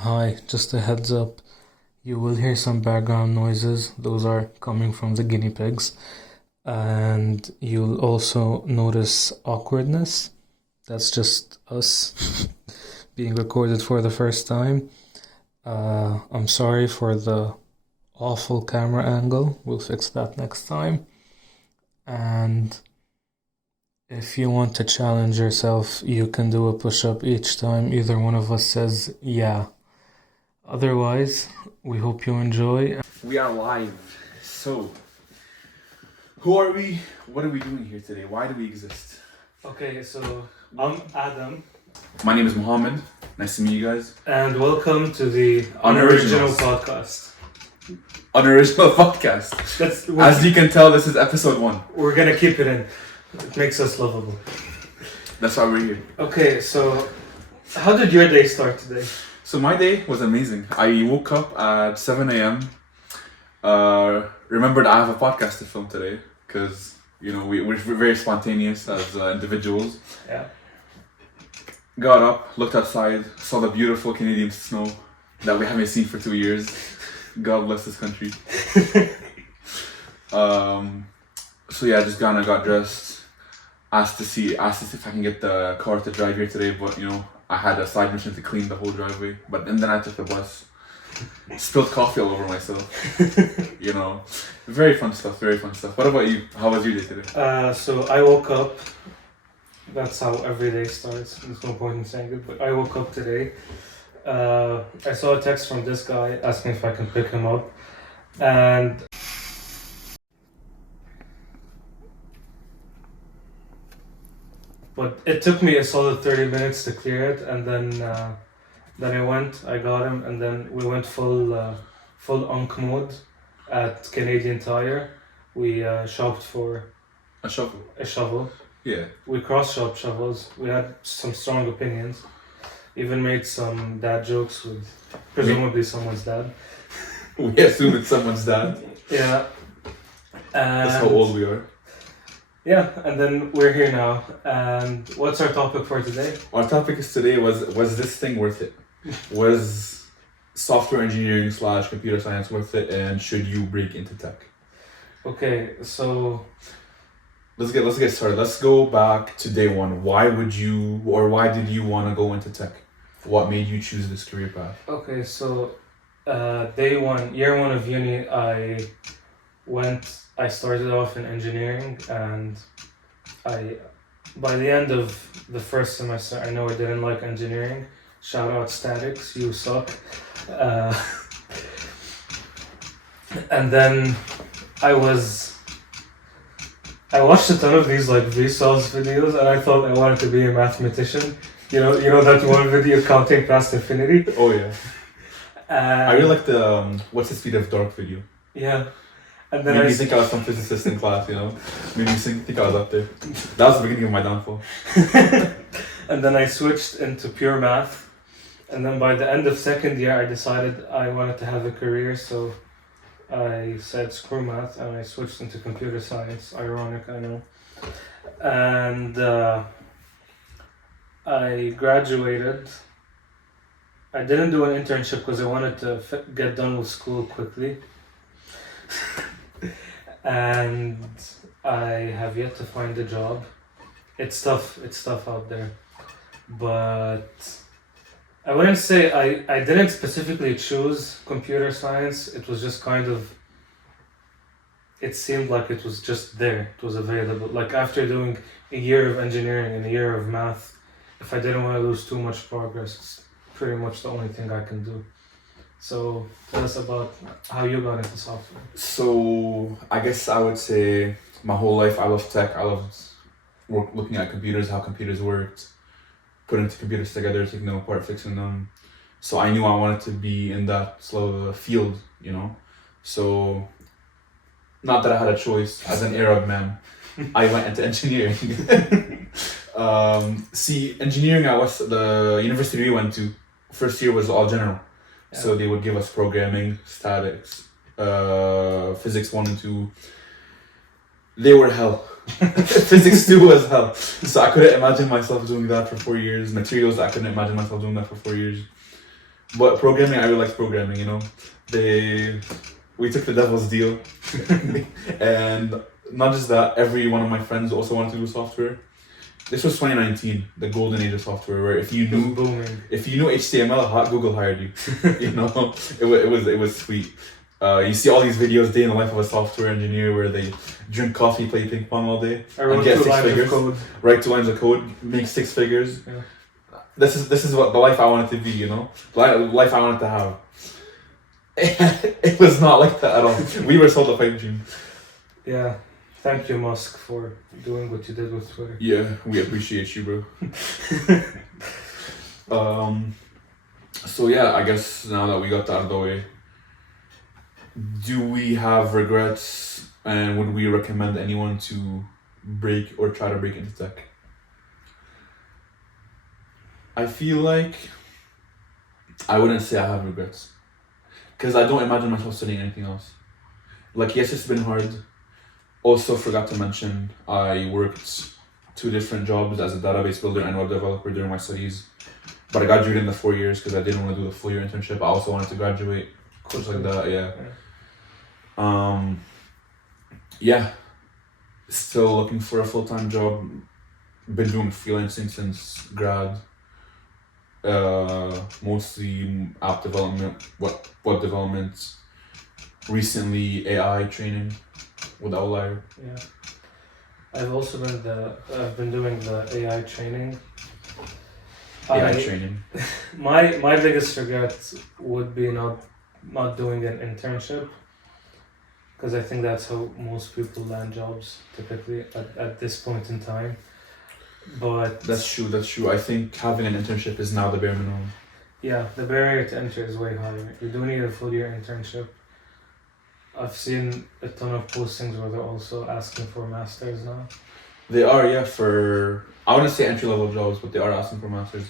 Hi, just a heads up. You will hear some background noises. Those are coming from the guinea pigs. And you'll also notice awkwardness. That's just us being recorded for the first time. I'm sorry for the awful camera angle. We'll fix that next time. And if you want to challenge yourself, you can do a push up each time either one of us says, yeah. Otherwise, we hope you enjoy. We are live. So, who are we? What are we doing here today? Why do we exist? Okay, so I'm Adam, My name is Mohammed. Nice to meet you guys. and welcome to the Unoriginal Unoriginals. Podcast. Unoriginal podcast. As you can tell, this is episode 1. We're gonna keep it in. It makes us lovable. That's why we're here. Okay, so how did your day start today? So my day was amazing. I woke up at 7 a.m. Remembered I have a podcast to film today because, we're very spontaneous as individuals. Yeah. Got up, looked outside, saw the beautiful Canadian snow that we haven't seen for 2 years. God bless this country. So yeah, just got dressed. Asked to see if I can get the car to drive here today, but I had a side mission to clean the whole driveway. And then I took the bus. Spilled coffee all over myself. Very fun stuff. Very fun stuff. What about you? How was your day today? So I woke up. That's how every day starts. There's no point in saying it, but I woke up today. I saw a text from this guy asking if I can pick him up, and but it took me a solid 30 minutes to clear it, and then I got him, and then we went full unk mode at Canadian Tire. We shopped for A shovel. a shovel. Yeah. We cross-shopped shovels. We had some strong opinions. Even made some dad jokes with presumably someone's dad. We assume it's someone's dad. Yeah. That's how old we are. Yeah, and then we're here now. And what's our topic for today? Our topic is today was this thing worth it? Was software engineering / computer science worth it, and should you break into tech? Okay, so Let's get started. Let's go back to day one. Why did you want to go into tech? What made you choose this career path? Okay, so day one, year one of uni, I started off in engineering, and by the end of the first semester, I know I didn't like engineering. Shout out statics, you suck. And then I watched a ton of these like Vsauce videos, and I thought I wanted to be a mathematician. You know that one video, counting past infinity. Oh yeah. I And really like the what's the speed of dark video. yeah, and then Made I me think I was some physicist in class. Made me think I was up there. That was the beginning of my downfall. and then I switched into pure math, and then by the end of second year, I decided I wanted to have a career. So I said screw math, and I switched into computer science. Ironic, I know. And I graduated. I didn't do an internship because I wanted to get done with school quickly. And I have yet to find a job. It's tough out there. But I wouldn't say I didn't specifically choose computer science. It was just kind of, it seemed like it was just there. It was available. Like after doing a year of engineering and a year of math, if I didn't want to lose too much progress, it's pretty much the only thing I can do. So tell us about how you got into software. So I guess I would say my whole life I loved tech. I loved looking at computers, how computers worked, putting computers together, taking them apart, fixing them. So I knew I wanted to be in that sort of field, So not that I had a choice. As an Arab man, I went into engineering. Engineering the university we went to, first year was all general. Yeah. So they would give us programming, statics, physics 1 and 2. They were hell. Physics 2 was hell. So I couldn't imagine myself doing that for 4 years. Materials, I couldn't imagine myself doing that for 4 years. But programming, I really liked programming. We took the devil's deal, and not just that. Every one of my friends also wanted to do software. This was 2019, the golden age of software, where if you knew HTML, Google hired you. It was sweet. You see all these videos, day in the life of a software engineer, where they drink coffee, play ping pong all day, and get 6 figures. Write 2 lines of code, make 6 figures. Yeah. This is what the life I wanted to be. The life I wanted to have. It was not like that at all. We were sold a pipe dream. Yeah. Thank you, Musk, for doing what you did with Twitter. Yeah, we appreciate you, bro. So yeah, I guess now that we got that out of the way, do we have regrets, and would we recommend anyone to break or try to break into tech? I feel like I wouldn't say I have regrets, because I don't imagine myself studying anything else. Like, yes, it's been hard. Also, forgot to mention, I worked 2 different jobs as a database builder and web developer during my studies. But I graduated in the 4 years because I didn't want to do the full year internship. I also wanted to graduate. Just like that, yeah. Yeah. Still looking for a full-time job. Been doing freelancing since grad. Mostly app development, web development. Recently, AI training with Outlier. Yeah. I've also been doing the AI training. Training. My biggest regret would be not doing an internship, because I think that's how most people land jobs typically at this point in time. But that's true. I think having an internship is now the bare minimum. Yeah, the barrier to entry is way higher. You do need a full year internship. I've seen a ton of postings where they're also asking for masters now. They are, yeah, I wouldn't say entry level jobs, but they are asking for masters.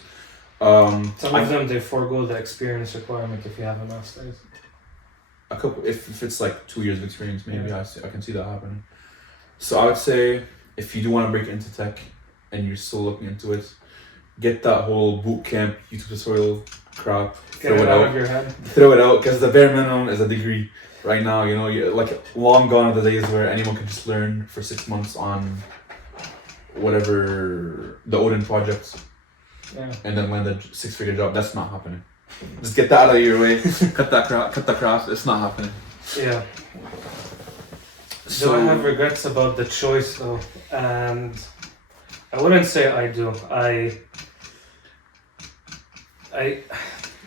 Some of them, they forego the experience requirement if you have a master's. A couple, if it's like 2 years of experience, maybe. Yeah. I can see that happening. So I would say, if you do want to break into tech and you're still looking into it, get that whole boot camp, YouTube tutorial crap. Get it out of your head. Throw it out, because the bare minimum is a degree. Right now, you're like, long gone are the days where anyone can just learn for 6 months on whatever the Odin project, and then land a 6-figure job. That's not happening. Just get that out of your way. Cut that crap. It's not happening. Yeah. Do I have regrets about the choice though? And I wouldn't say I do.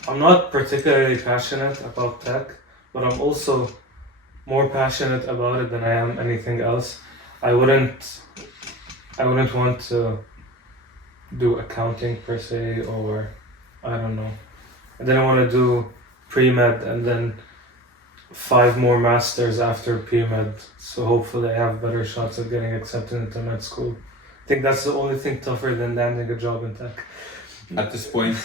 I'm not particularly passionate about tech, but I'm also more passionate about it than I am anything else. I wouldn't want to do accounting per se, or I don't know. I didn't want to do pre-med and then 5 more masters after pre-med, so hopefully I have better shots at getting accepted into med school. I think that's the only thing tougher than landing a job in tech. At this point,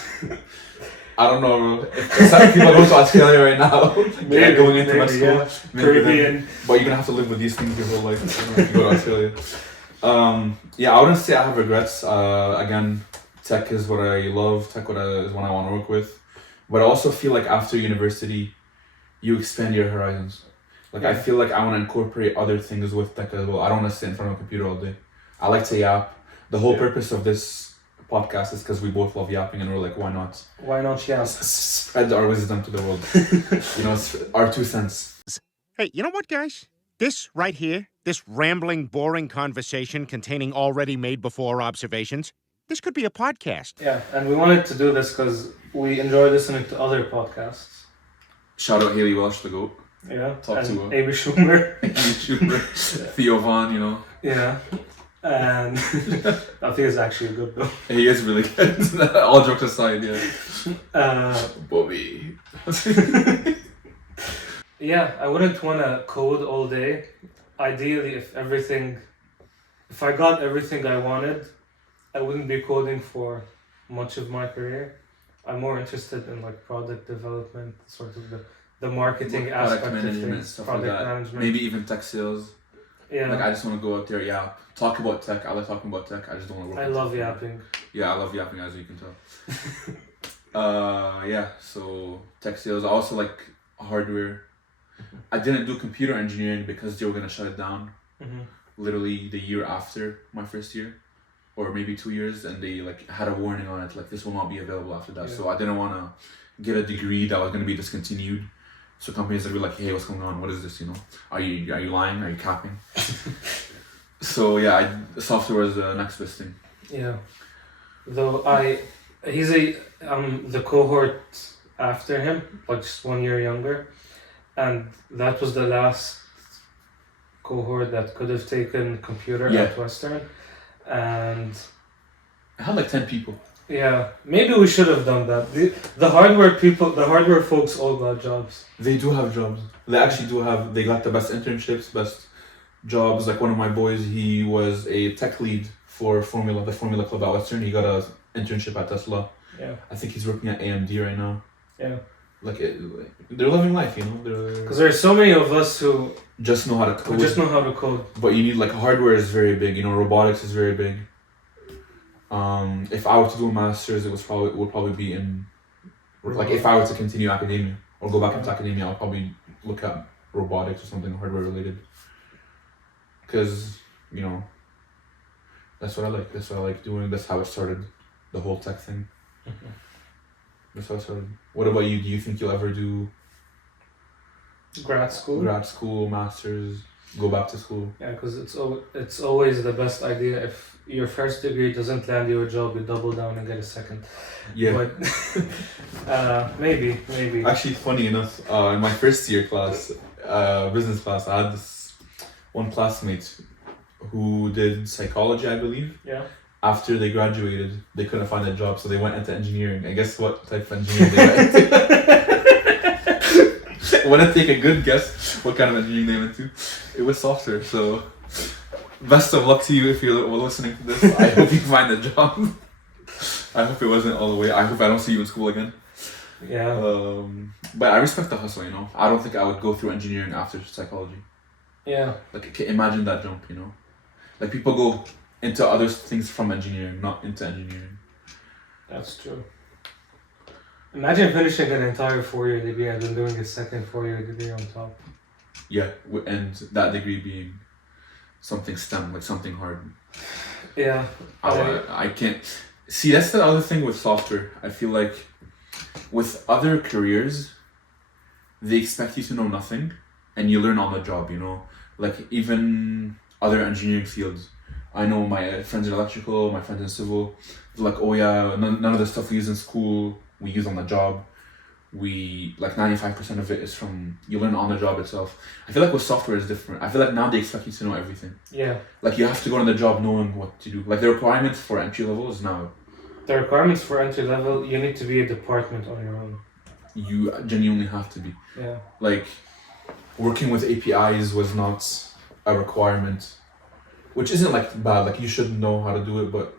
I don't know if people go to Australia right now, going into med school, Caribbean. But you're gonna have to live with these things your whole life if you go to Australia. I wouldn't say I have regrets. Again, tech is what I love. Tech is what I want to work with. But I also feel like after university, you expand your horizons. I feel like I want to incorporate other things with tech as well. I don't want to sit in front of a computer all day. I like to yap. The whole purpose of this podcast is because we both love yapping, and we're like, why not? Why not yap? Spread our wisdom to the world. Our 2 cents. Hey, you know what, guys? This right here, this rambling, boring conversation containing already made before observations, this could be a podcast. Yeah, and we wanted to do this because we enjoy listening to other podcasts. Shout out Haley Welsh, the GOAT. Yeah, Talk and to Amy Schumer. Theo Von, Yeah, and I think it's actually good though. He is really good. All jokes aside, yeah. Bobby. Yeah, I wouldn't want to code all day. Ideally, if I got everything I wanted, I wouldn't be coding for much of my career. I'm more interested in product development, sort of the marketing aspect of things, stuff product like that. management. Maybe even tech sales. Yeah. I just want to go out there, talk about tech. I like talking about tech. I just don't want to work. I love yapping. Yeah, I love yapping, as you can tell. Yeah, so tech sales. I also like hardware. I didn't do computer engineering because they were gonna shut it down literally the year after my first year, or maybe 2 years, and they like had a warning on it, like this will not be available after that. Yeah. So I didn't want to get a degree that was gonna be discontinued. So companies would be like, hey, what's going on? What is this? You know, are you lying? Are you capping? So yeah, software is the next best thing. Yeah. Though I'm the cohort after him, like just 1 year younger, and that was the last cohort that could have taken computer Yeah. at Western, and I had like 10 people. yeah, maybe we should have done that. The hardware people, the hardware folks, all got jobs. They do have jobs. They actually do have. They got the best internships, best jobs. Like one of my boys, he was a tech lead for the Formula Club at Western. He got a internship at Tesla. Yeah. I think he's working at AMD right now. Yeah. Like they're living life, you know. Because there's so many of us who just know how to code. just know how to code. But you need like hardware is very big. You know, robotics is very big. If I were to do a master's, it would probably be in, like if I were to continue academia or go back into academia, I'll probably look at robotics or something hardware related. Because you know, that's what I like. That's what I like doing. That's how it started, the whole tech thing. That's how it started. What about you? Do you think you'll ever do grad school, masters, go back to school? Yeah, because it's always the best idea. If your first degree doesn't land you a job, you double down and get a second. Yeah. But maybe. Actually, funny enough, in my first year class, business class, I had this one classmate who did psychology, I believe. Yeah. After they graduated, they couldn't find a job, so they went into engineering. I guess what type of engineering they went into? Want to take a good guess what kind of engineering they went to? It was software, so best of luck to you if you're listening to this. I hope you find a job. I hope it wasn't all the way. I hope I don't see you in school again. Yeah. But I respect the hustle, you know. I don't think I would go through engineering after psychology. Yeah. Like, imagine that jump, you know. Like, people go into other things from engineering, not into engineering. That's true. Imagine finishing an entire 4-year degree and then doing a second 4-year degree on top. Yeah, and that degree being something STEM, like something hard. Yeah. I can't... See, that's the other thing with software. I feel like with other careers, they expect you to know nothing and you learn on the job, you know? Like, even other engineering fields. I know my friends in electrical, my friends in civil, they're like, oh yeah, none of the stuff we use in school, we use on the job. We, like 95% of it is from, you learn on the job itself. I feel like with software is different. I feel like now they expect you to know everything. Yeah. Like you have to go on the job knowing what to do. Like the requirements for entry level is now. The requirements for entry level, you need to be a department on your own. You genuinely have to be. Yeah. Like working with APIs was not a requirement. Which isn't like bad, like you should know how to do it, but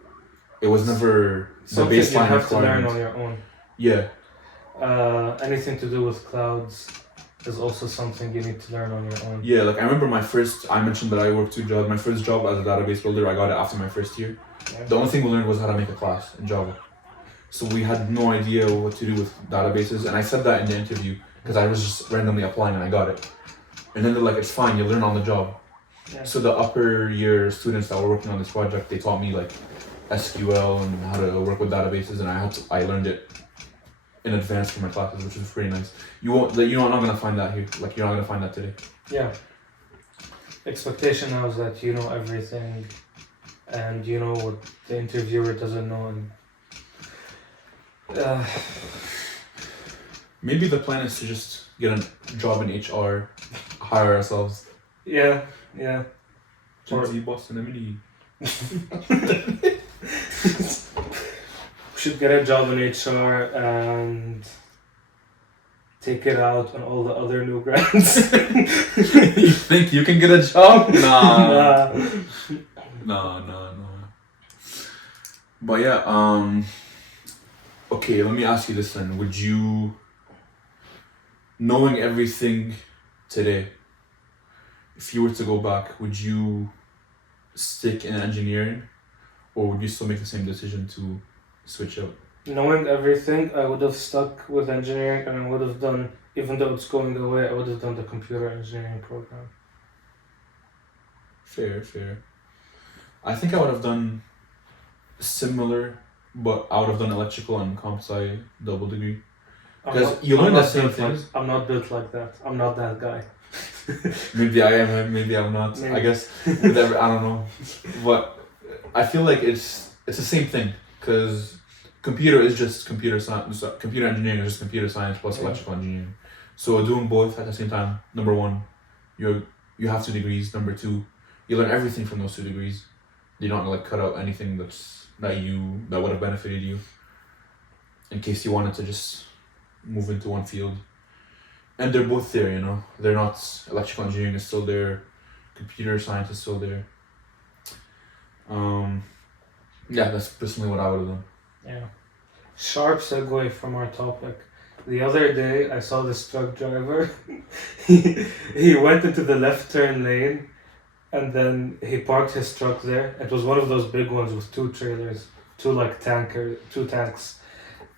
it was never something the baseline you have requirement. to learn on your own. Yeah. Anything to do with clouds is also something you need to learn on your own. Yeah, like I remember I mentioned that I worked 2 jobs. My first job as a database builder, I got it after my first year. Yeah. The only thing we learned was how to make a class in Java. So we had no idea what to do with databases, and I said that in the interview because I was just randomly applying and I got it. And then they're like, it's fine, you learn on the job. Yeah. So the upper year students that were working on this project, they taught me like SQL and how to work with databases, and I learned it in advance for my classes, which was pretty nice. You're not gonna find that here. Like you're not gonna find that today. Yeah. Expectation now is that you know everything, and you know what the interviewer doesn't know. And maybe the plan is to just get a job in HR, hire ourselves. Yeah. Or Boston Emily. We should get a job in HR and take it out on all the other new grads. You think you can get a job? Nah. No. But yeah, okay, let me ask you this then. Would you, knowing everything today, if you were to go back, would you stick in engineering, or would you still make the same decision to switch up? Knowing everything, I would have stuck with engineering, and I would have done, even though it's going away, I would have done the computer engineering program. Fair. I think I would have done similar, but I would have done electrical and comp sci double degree. Because you learn the same things. I'm not built like that. I'm not that guy. Maybe I am, maybe I'm not. Maybe. I guess whatever. I don't know, but I feel like it's the same thing because computer is just computer science. Computer engineering is just computer science plus electrical engineering. So doing both at the same time. Number one, you have 2 degrees. Number two, you learn everything from those 2 degrees. You don't like cut out anything that would have benefited you. In case you wanted to just move into one field. And they're both there, you know. They're not, electrical engineering is still there, computer science is still there. Yeah, that's personally what I would have done. Yeah. Sharp segue from our topic. The other day, I saw this truck driver. he went into the left turn lane, and then he parked his truck there. It was one of those big ones with 2 trailers, 2 tanks.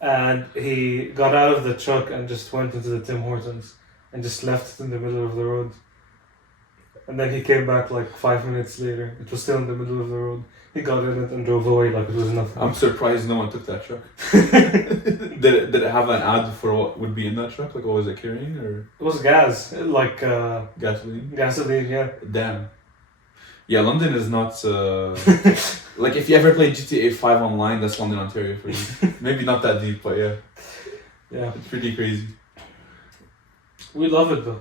And he got out of the truck and just went into the Tim Hortons and just left it in the middle of the road. And then he came back like 5 minutes later. It was still in the middle of the road. He got in it and drove away like it was nothing. I'm surprised no one took that truck. Did it have an ad for what would be in that truck? Like what was it carrying or? It was gas, like Gasoline? gasoline, yeah. Damn. Yeah, London is not like if you ever played GTA 5 online, that's London, Ontario for you. Maybe not that deep, but yeah. Yeah. It's pretty crazy. We love it though.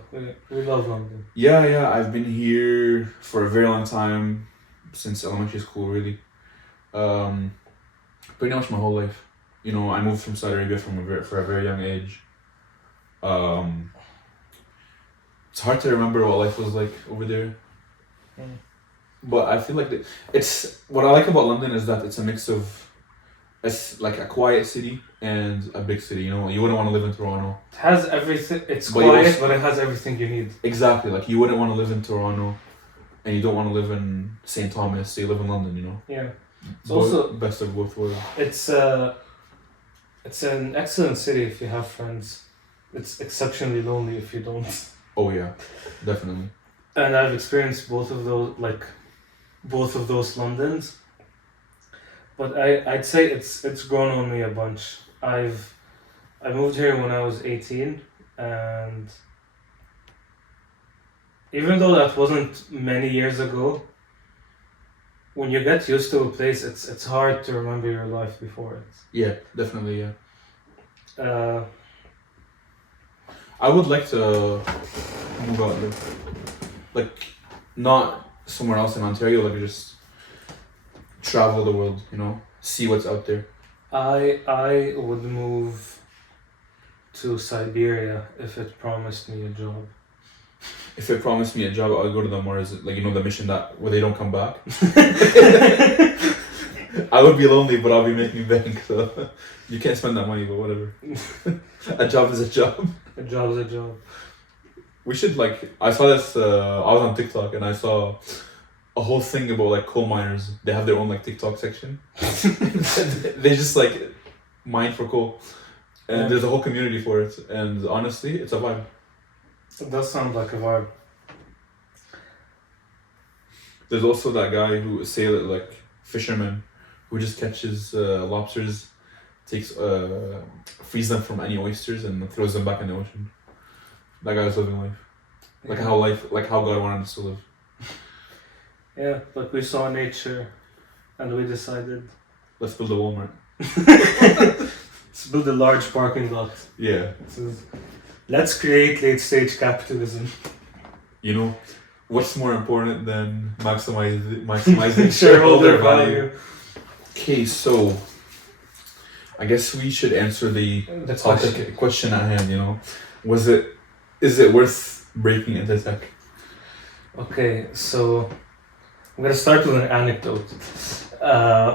We love London. Yeah, I've been here for a very long time, since elementary school really. Pretty much my whole life. You know, I moved from Saudi Arabia for a very young age. It's hard to remember what life was like over there. Mm. But I feel like it's what I like about London is that it's a mix of it's like a quiet city and a big city. You know, you wouldn't want to live in Toronto. It has everything. It's But quiet, but it has everything you need. Exactly, like you wouldn't want to live in Toronto, and you don't want to live in St. Thomas. So you live in London. You know. Yeah. It's Both- also best of both worlds. it's an excellent city if you have friends. It's exceptionally lonely if you don't. Oh yeah, definitely. And I've experienced both of those Londons. But I'd say it's grown on me a bunch. I moved here when I was 18, and even though that wasn't many years ago, when you get used to a place, it's hard to remember your life before it. Yeah, definitely. Yeah, Uh, I would like to move out, like not somewhere else in Ontario, like just travel the world. You know, see what's out there. I would move to Siberia if it promised me a job. If it promised me a job, I would go to the Mars, like you know the mission where they don't come back. I would be lonely, but I'll be making bank, so you can't spend that money, but whatever. A job is a job. A job is a job. We should I saw this. I was on TikTok and I saw a whole thing about like coal miners. They have their own like TikTok section. They just like mine for coal, and Yeah. there's a whole community for it. And honestly, it's a vibe. It does sound like a vibe. There's also that guy who like fisherman, who just catches lobsters, takes frees them from any oysters and throws them back in the ocean. That guy was living life, like how God wanted us to live. Yeah, but we saw nature, and we decided Let's build a Walmart. let's build a large parking lot. Yeah, Let's create late-stage capitalism. you know, what's more important than maximizing Shareholder value. Okay, so I guess we should answer the The topic question at hand. You know, is it worth breaking into tech? Okay, so I'm gonna start with an anecdote.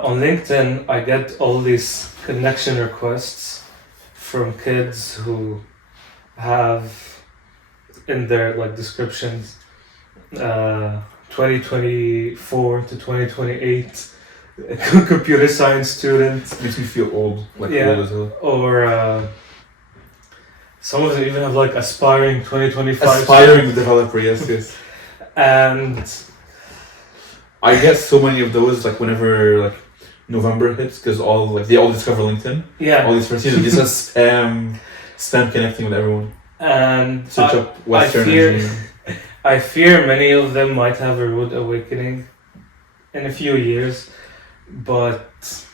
On LinkedIn, I get all these connection requests from kids who have in their like descriptions 2024 to 2028 computer science student. Makes me feel old, like Yeah. old as hell. Or some of them even have like aspiring 2025. Aspiring developer, yes. And I get so many of those like whenever like November hits because they all discover LinkedIn. yeah, All these friends, they just spam connecting with everyone. and Search up Western fear- engineering. I fear many of them might have a rude awakening in a few years, but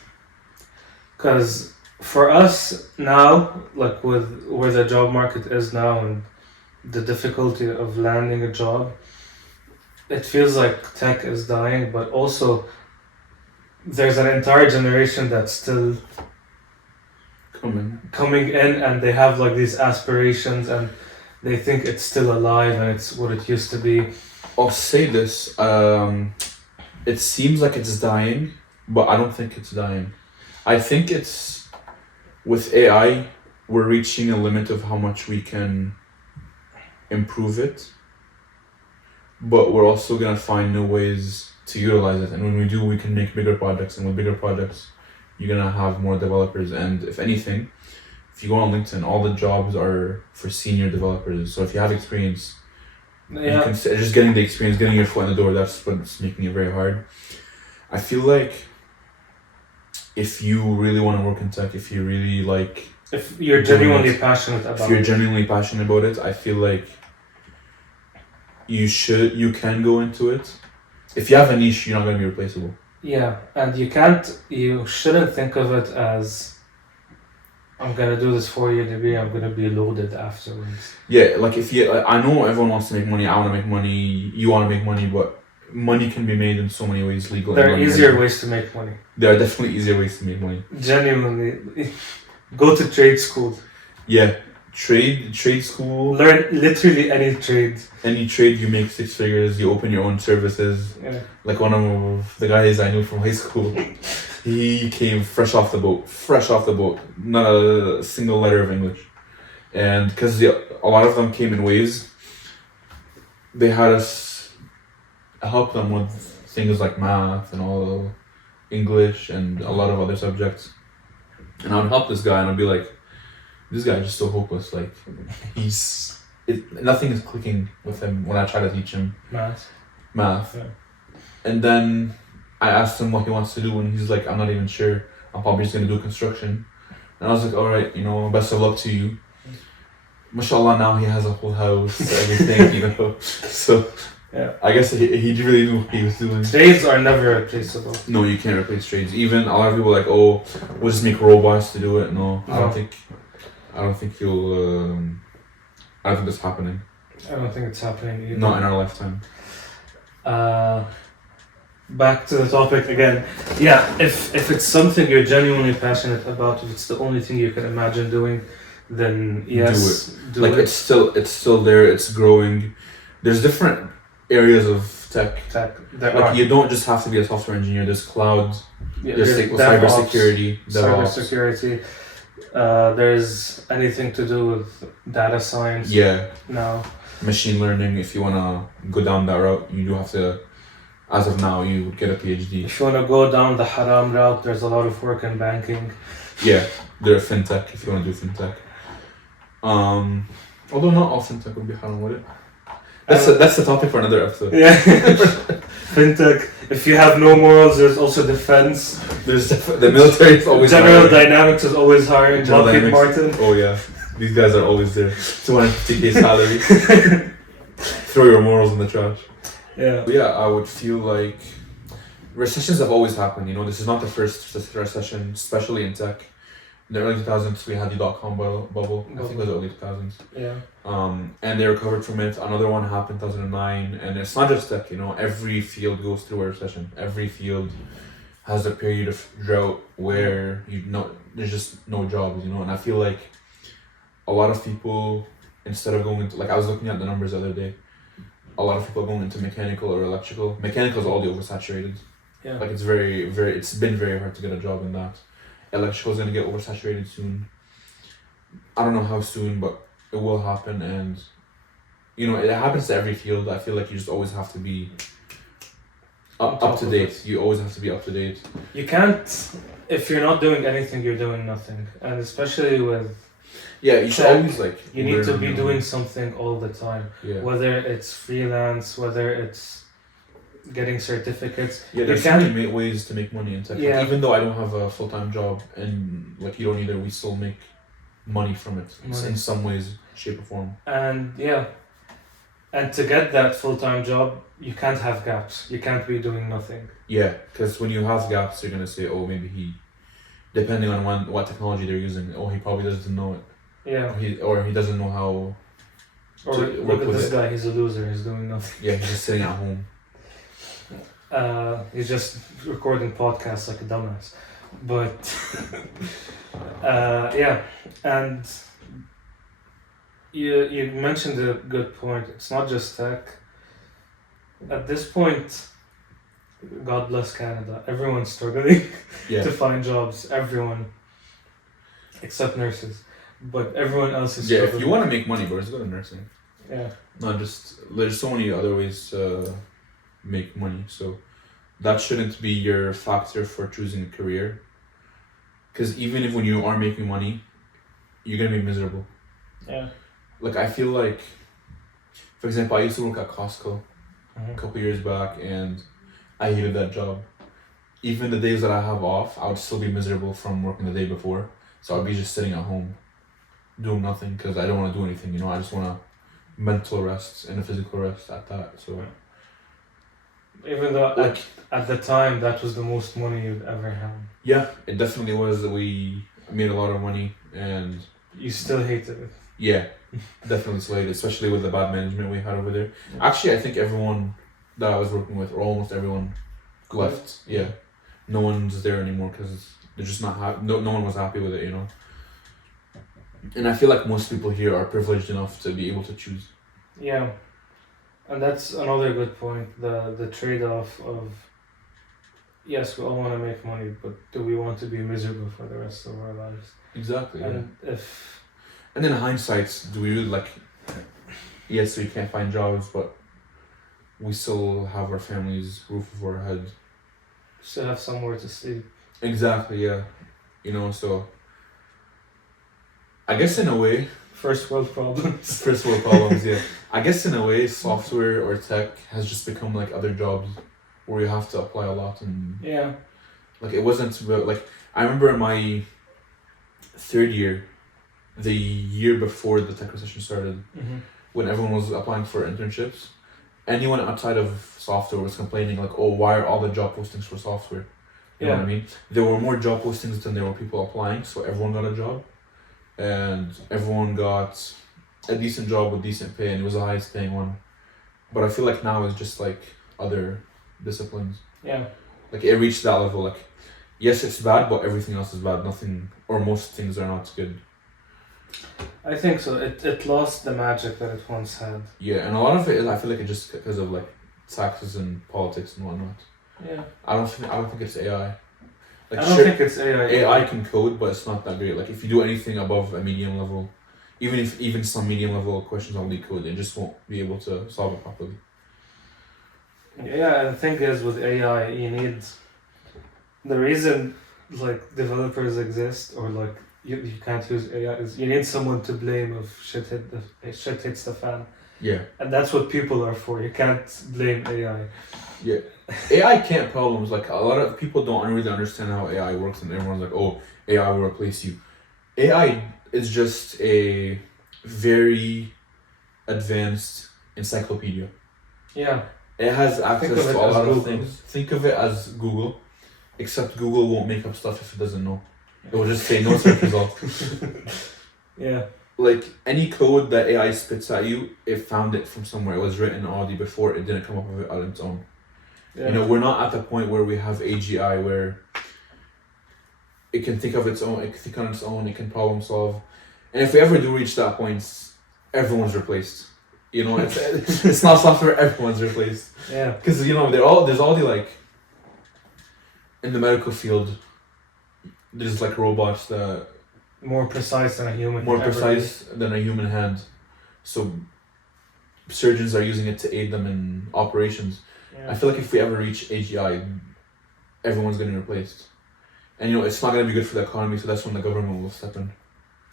because for us now, like with where the job market is now and the difficulty of landing a job, it feels like tech is dying, but also there's an entire generation that's still coming in, and they have like these aspirations and they think it's still alive and it's what it used to be. I'll say this. It seems like it's dying, but I don't think it's dying. I think it's with AI, we're reaching a limit of how much we can improve it, but we're also gonna find new ways to utilize it. And when we do, we can make bigger projects, and with bigger projects, you're gonna have more developers. And if anything, if you go on LinkedIn, all the jobs are for senior developers. So if you have experience, you can just getting the experience, getting your foot in the door. That's what's making it very hard. I feel like if you really want to work in tech, if you really like, if you're genuinely passionate about if you're genuinely passionate about it, I feel like you can go into it. If you have a niche, you're not going to be replaceable. Yeah, and you shouldn't think of it as I'm gonna do this 4-year degree, I'm gonna be loaded afterwards. Yeah, like I know everyone wants to make money, I want to make money, you want to make money, but money can be made in so many ways, legal. There are easier ways to make money. There are definitely easier ways to make money. Genuinely. Go to trade school. Yeah, trade school. Learn literally any trade. Any trade, you make 6 figures, you open your own services. Yeah. Like one of the guys I knew from high school, he came fresh off the boat, not a single letter of English. And because a lot of them came in waves, they had us help them with things like math and all English and a lot of other subjects. And I would help this guy and I'd be like, this guy is just so hopeless. Like, nothing is clicking with him when I try to teach him math. Yeah. And then I asked him what he wants to do, and he's like, I'm not even sure. I'm probably just gonna do construction. And I was like, all right, best of luck to you. Mashallah, now he has a whole house, everything, So yeah, I guess he really knew what he was doing. Trades are never replaceable. No, you can't replace trades. Even a lot of people are like, oh, we'll just make robots to do it. No. I don't think you'll. I don't think that's happening. I don't think it's happening either. Not in our lifetime. Back to the topic again. Yeah, if it's something you're genuinely passionate about, if it's the only thing you can imagine doing, then yes, do it. It's still there. It's growing. There's different areas of tech. You don't just have to be a software engineer. There's cloud. There's cybersecurity. Cybersecurity. There's anything to do with data science. Yeah. Now. Machine learning. If you wanna go down that route, you do have to. As of now, you get a PhD. If you wanna go down the haram route, there's a lot of work in banking. Yeah, there's fintech. If you wanna do fintech. Although not all fintech would be haram, would it? That's the topic for another episode. Yeah. Fintech. If you have no morals, there's also defense. There's the military is always General Dynamics is always hiring. Lockheed Martin. Oh yeah, these guys are always there. 250K salary. Throw your morals in the trash. Yeah. But yeah, I would feel like recessions have always happened. This is not the first recession, especially in tech. In the early 2000s, we had the .com bubble. I think it was the early 2000s. Yeah. And they recovered from it. Another one happened in 2009. And it's not just tech, every field goes through a recession. Every field has a period of drought where there's just no jobs, And I feel like a lot of people, instead of going into, I was looking at the numbers the other day, a lot of people are going into mechanical or electrical. Mechanical is already oversaturated. Yeah. It's it's been very hard to get a job in that. Electrical is going to get oversaturated soon. I don't know how soon, but it will happen. And, it happens to every field. I feel like you just always have to be up to date. You always have to be up to date. You can't, if you're not doing anything, you're doing nothing. And especially with Yeah, you should tech, always like. you need learn to on be your doing own. something all the time. Yeah. Whether it's freelance, whether it's getting certificates. Yeah, there's you so can't, many ways to make money in tech. Like, Yeah. even though I don't have a full-time job and like you don't either, we still make money from it Money. in some ways, shape or form. and yeah. And to get that full-time job, you can't have gaps. You can't be doing nothing. Yeah, because when you have gaps, you're gonna say, oh, maybe he, depending on what technology they're using, oh, he probably doesn't know it, Yeah. or he doesn't know how. Or to look work at with this it. guy, he's a loser, he's doing nothing. Yeah, he's just sitting at home. He's just recording podcasts like a dumbass. But yeah, and you mentioned a good point. It's not just tech. At this point, God bless Canada. Everyone's struggling Yeah, to find jobs. Everyone, except nurses, but everyone else is yeah. struggling. If you want to make money, bro, just go to nursing. Yeah. Not just there's so many other ways to make money, so that shouldn't be your factor for choosing a career. Because even if when you are making money, you're gonna be miserable. Yeah. Like I feel like, for example, I used to work at Costco a couple years back, and I hated that job. Even the days that I have off, I would still be miserable from working the day before. So I'd be just sitting at home, doing nothing because I don't want to do anything. You know, I just want a mental rest and a physical rest at that. So Even though like, at the time that was the most money you'd ever had, yeah, it definitely was. We made a lot of money, and you still hated it. yeah, definitely slayed, especially with the bad management we had over there. Actually, I think everyone that I was working with, or almost everyone, left. Yeah, no one's there anymore because they're just not happy. No one was happy with it, you know. And I feel like most people here are privileged enough to be able to choose. Yeah, and that's another good point. The trade-off of, yes, we all want to make money, but do we want to be miserable for the rest of our lives? Exactly. Yeah. And And in hindsight, do we really like? Yes, we can't find jobs, but we still have our families, roof over our head. still have somewhere to sleep. Exactly. Yeah. You know, so. I guess in a way, First world problems. first world problems. Yeah. I guess in a way, software or tech has just become like other jobs, where you have to apply a lot and Yeah. like it wasn't about like I remember in my third year, the year before the tech recession started, when everyone was applying for internships, anyone outside of software was complaining like, oh, why are all the job postings for software? You know what I mean? There were more job postings than there were people applying, so everyone got a job. And everyone got a decent job with decent pay, and it was the highest paying one. But I feel like now it's just like other disciplines. Yeah. Like it reached that level, like, yes, it's bad, but everything else is bad. Nothing, or most things are not good. I think so. It lost the magic that it once had. Yeah, and a lot of it, I feel like it's just because of like taxes and politics and whatnot. Yeah. I don't think it's AI. Like I don't sure, think it's AI. AI can code, but it's not that great. Like if you do anything above a medium level, even some medium level questions only code, they just won't be able to solve it properly. Yeah, and the thing is with AI, you need the reason like developers exist, or like you can't use AI, is you need someone to blame if shit hits the fan. Yeah. And that's what people are for. You can't blame AI. Yeah. AI can't problems. Like a lot of people don't really understand how AI works, and everyone's like, "Oh, AI will replace you." AI is just a very advanced encyclopedia. Yeah. It has access Think of it to a as lot Google. of things. Think of it as Google, except Google won't make up stuff if it doesn't know. It will just say no search result. Yeah. Like any code that AI spits at you, it found it from somewhere. It was written already before. It didn't come up with it on its own. Yeah. You know, we're not at the point where we have AGI where it can think of its own, it can think on its own, it can problem solve. And if we ever do reach that point, everyone's replaced. You know, it's not software, everyone's replaced. Yeah. Because, you know, there's all the like, in the medical field, there's like robots that More precise than a human. more can ever precise than a human hand. So surgeons are using it to aid them in operations. I feel like if we ever reach AGI, everyone's getting replaced. And it's not going to be good for the economy, so that's when the government will step in.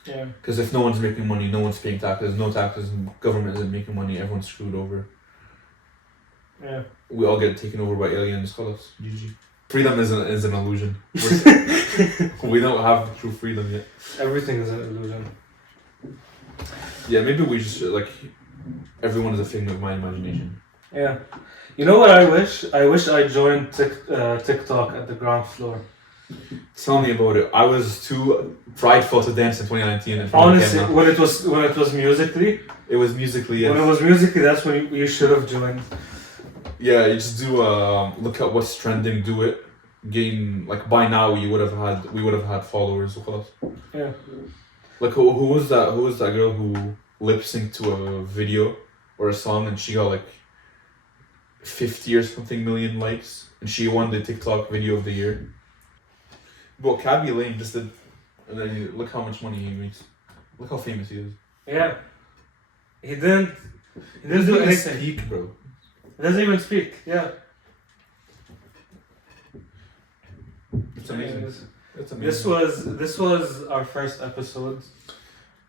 Yeah. Because if no one's making money, no one's paying taxes, no taxes, government isn't making money, everyone's screwed over. Yeah. We all get taken over by aliens. GG. Freedom is an illusion. We don't have true freedom yet. Everything is an illusion. Yeah, maybe we just everyone is a figment of my imagination. Yeah. You know what I wish? I wish I joined TikTok at the ground floor. Tell me about it. I was too prideful to dance in 2019. In front Honestly, of the when it was Musically. it was Musically. Yes. When it was Musically, that's when you should have joined. Yeah, you just do look at what's trending, do it. Gain by now we would have had followers. Yeah. Like who was that? Who was that girl who lip synced to a video or a song and she got 50 or something million likes and she won the TikTok video of the year? But Cabby Lane just did, and then look how much money he makes. Look how famous he is. Yeah. He didn't do anything. Speak, bro. He doesn't even speak. Yeah. It's amazing. It's amazing. This was our first episode.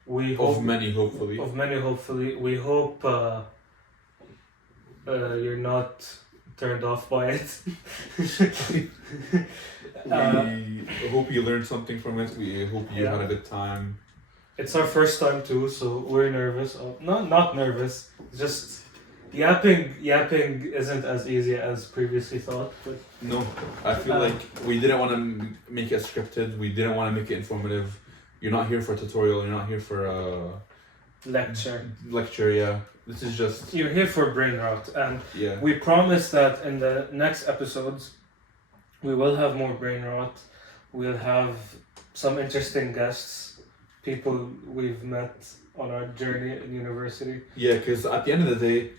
We hope of many, hopefully. We hope you're not turned off by it. We hope you learned something from it. We hope you had a good time. It's our first time too, so we're nervous. Not nervous. Just yapping isn't as easy as previously thought. But no, I feel like we didn't want to make it scripted. We didn't want to make it informative. You're not here for a tutorial. You're not here for a lecture. Yeah, this is just. You're here for brain rot, and yeah. We promise that in the next episodes, we will have more brain rot. We'll have some interesting guests, people we've met on our journey in university. Yeah, because at the end of the day,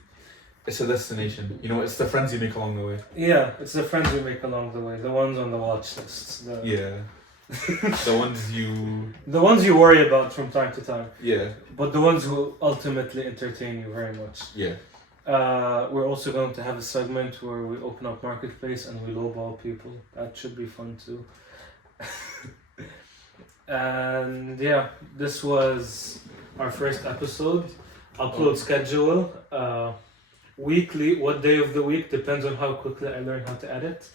it's a destination. It's the friends you make along the way. Yeah, it's the friends we make along the way. The ones on the watch lists. Yeah. The ones you worry about from time to time. Yeah. But the ones who ultimately entertain you very much. Yeah. We're also going to have a segment where we open up Marketplace and we lowball people. That should be fun too. And yeah, this was our first episode. Upload schedule. Weekly, what day of the week depends on how quickly I learn how to edit.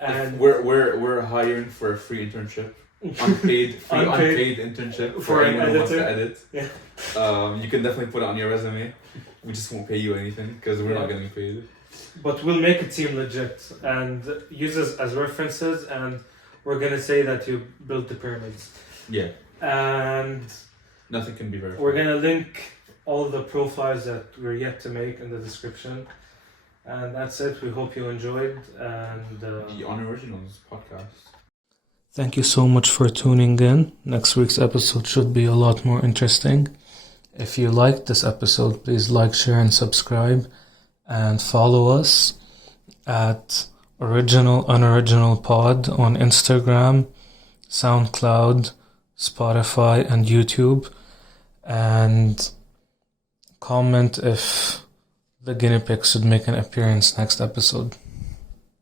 And we're hiring for a free internship, unpaid internship for anyone who wants to edit. Yeah. You can definitely put it on your resume. We just won't pay you anything because we're not getting paid. But we'll make it seem legit and use us as references, and we're gonna say that you built the pyramids. Yeah. And nothing can be verified. We're gonna link all the profiles that we're yet to make in the description. And that's it. We hope you enjoyed. And the Unoriginals podcast. Thank you so much for tuning in. Next week's episode should be a lot more interesting. If you liked this episode, please like, share, and subscribe. And follow us at Unoriginal Pod on Instagram, SoundCloud, Spotify, and YouTube. And comment if the guinea pig should make an appearance next episode.